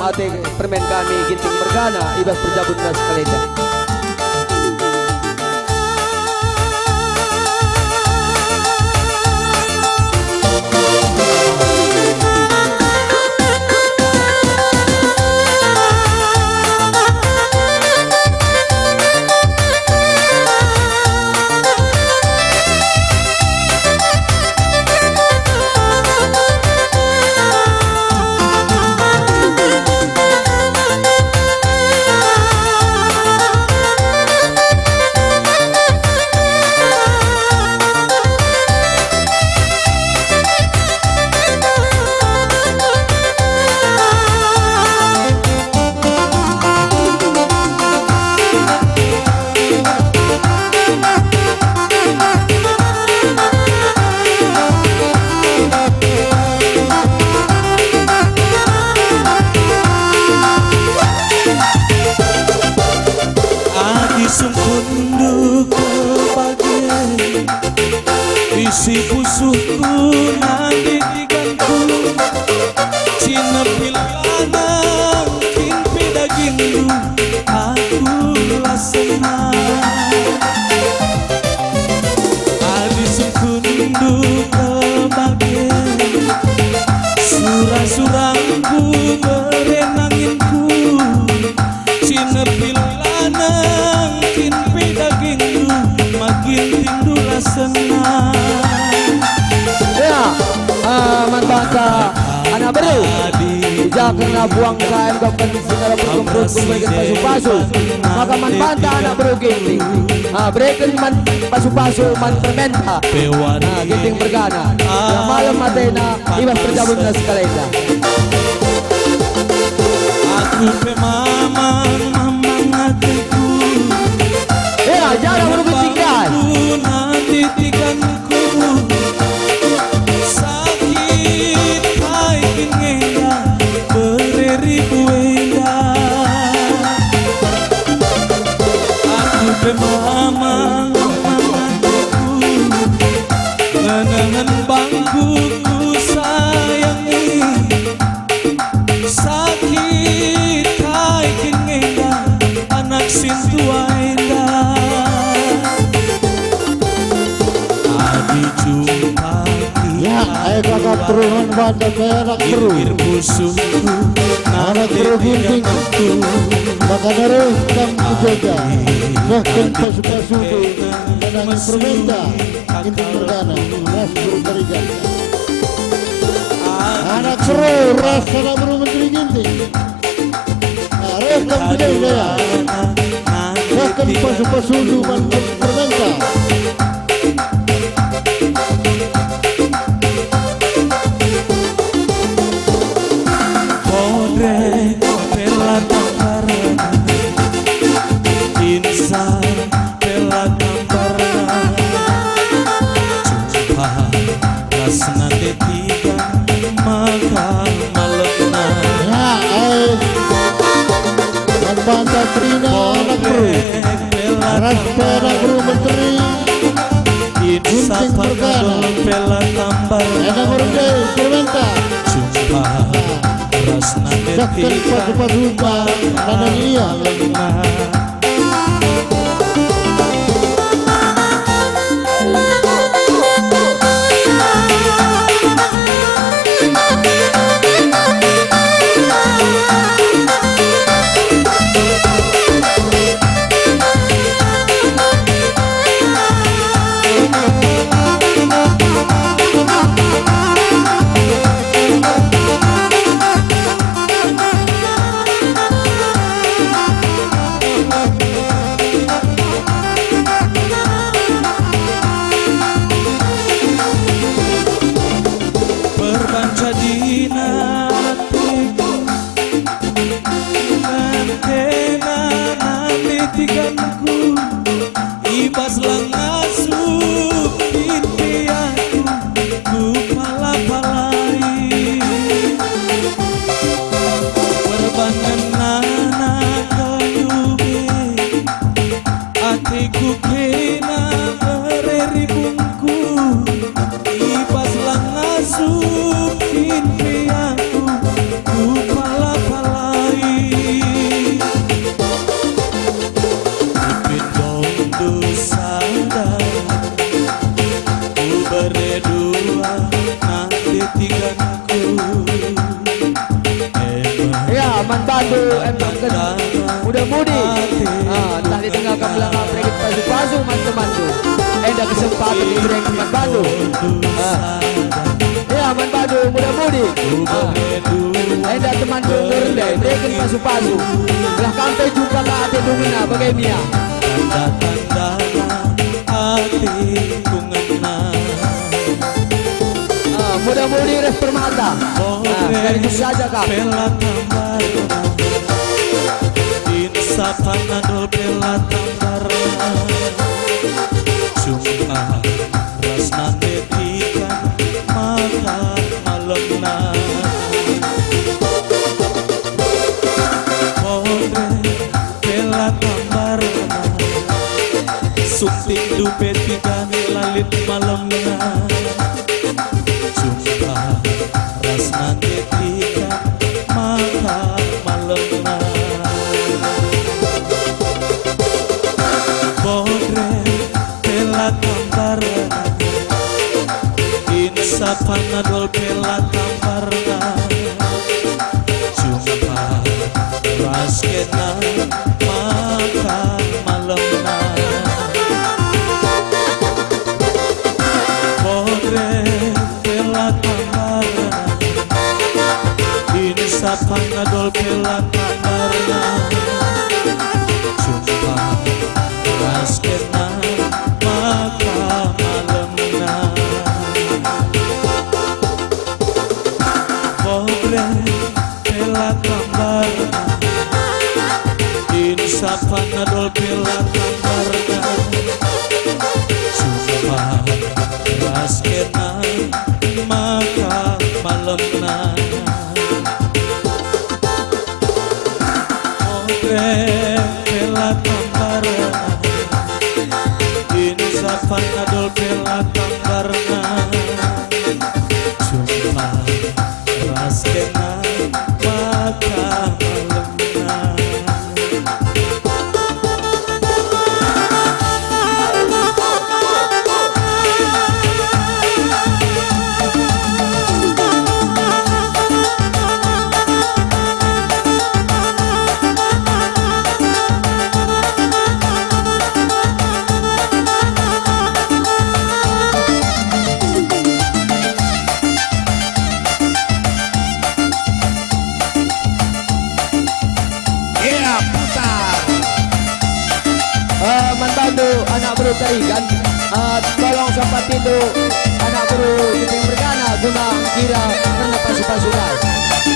mati permen kami ginting mergana ibas perjabun nas kalenda. Isi pusuhku nanti diganku Cina pilana kimpi dagingku Aku lasena Adi sekundu kebagian Surah-surahku merenanginku Cina pilana kimpi dagingku Makin tindu lasena Mantap anak baru tidak kena buang kain kapan segala perkumpul memberikan pasu-pasu maka manfaat anak baru ginting berikan pasu-pasu man permenta ginting bergana yang malam matena ibas perjabun nas kalenda. Aku pemaman mamang hatiku jangan merebut tinggal nanti tiganku Mamang mamaku ngenengen bangkuku sayangi sakit hai kengenda anak sintua indah adi jumpa ya ayo kakak turun pada perak bro anak bro gunting maka dari kamu jaga bahkan pasu-pasu dan instrumenta ginting bergana ras bro terigan anak bro ras anak bro menteri ginting ras kamu jaga bahkan pasu-pasu dan instrumenta Banta Trina anak bro ras perak bro menteri gunting bergana enak merde instrumenta sakkan pasu-pasu dan iya manbando muda-mudi entah di tengah belakang mereka pasu-pasu mantu-mantu ada kesempatan diberikan manbando ya manbando muda-mudi ada teman berdeh berikan pasu-pasu belakang teh juga ke hati dumina bagai mia tanda-tanda hati kungena muda-mudi res permata dari itu saja kak pela tambar insafana dol pela tambar cuma rasna dedikan maka malemna kore pela tambar sukti dupe tiga lalit malemna cuma rasna dedikan maka malemna bodre pela tambarna insafana dol pela tambarna cuma raskena maka malemna bodre pela tambarna insafana dol pela tambarna cuma raskena maka malemna bodre pela tambarna insafana dol pela tambarna cuma raskena maka malemna bodre pela tambarna insafana dol pela tambarna cuma raskena maka malemna manbando anak bro tarikan tolong sempat itu anak bro yang bergana guna kira karena pasu-pasukan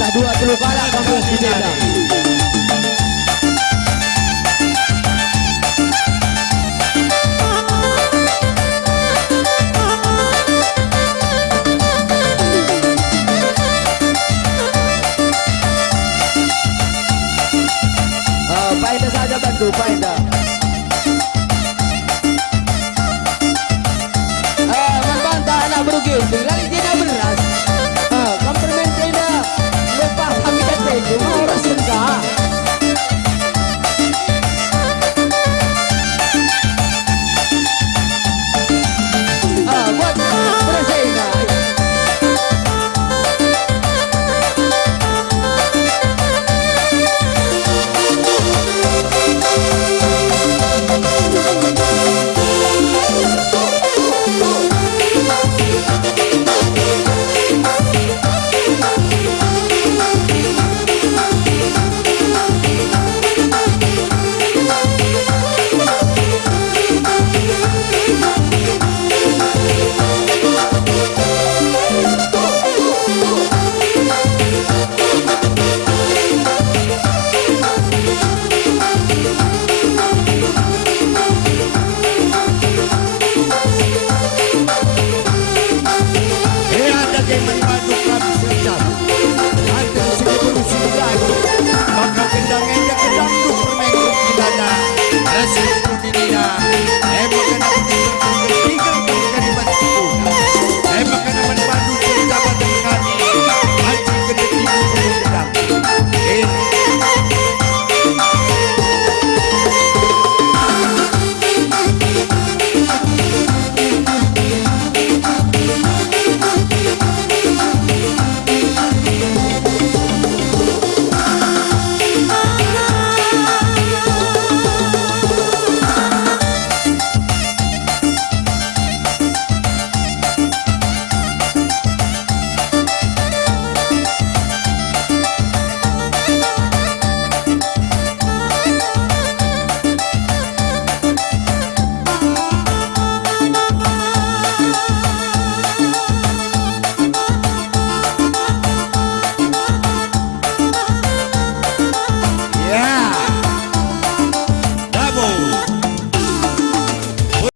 tak dua teluk kalah kamu di desa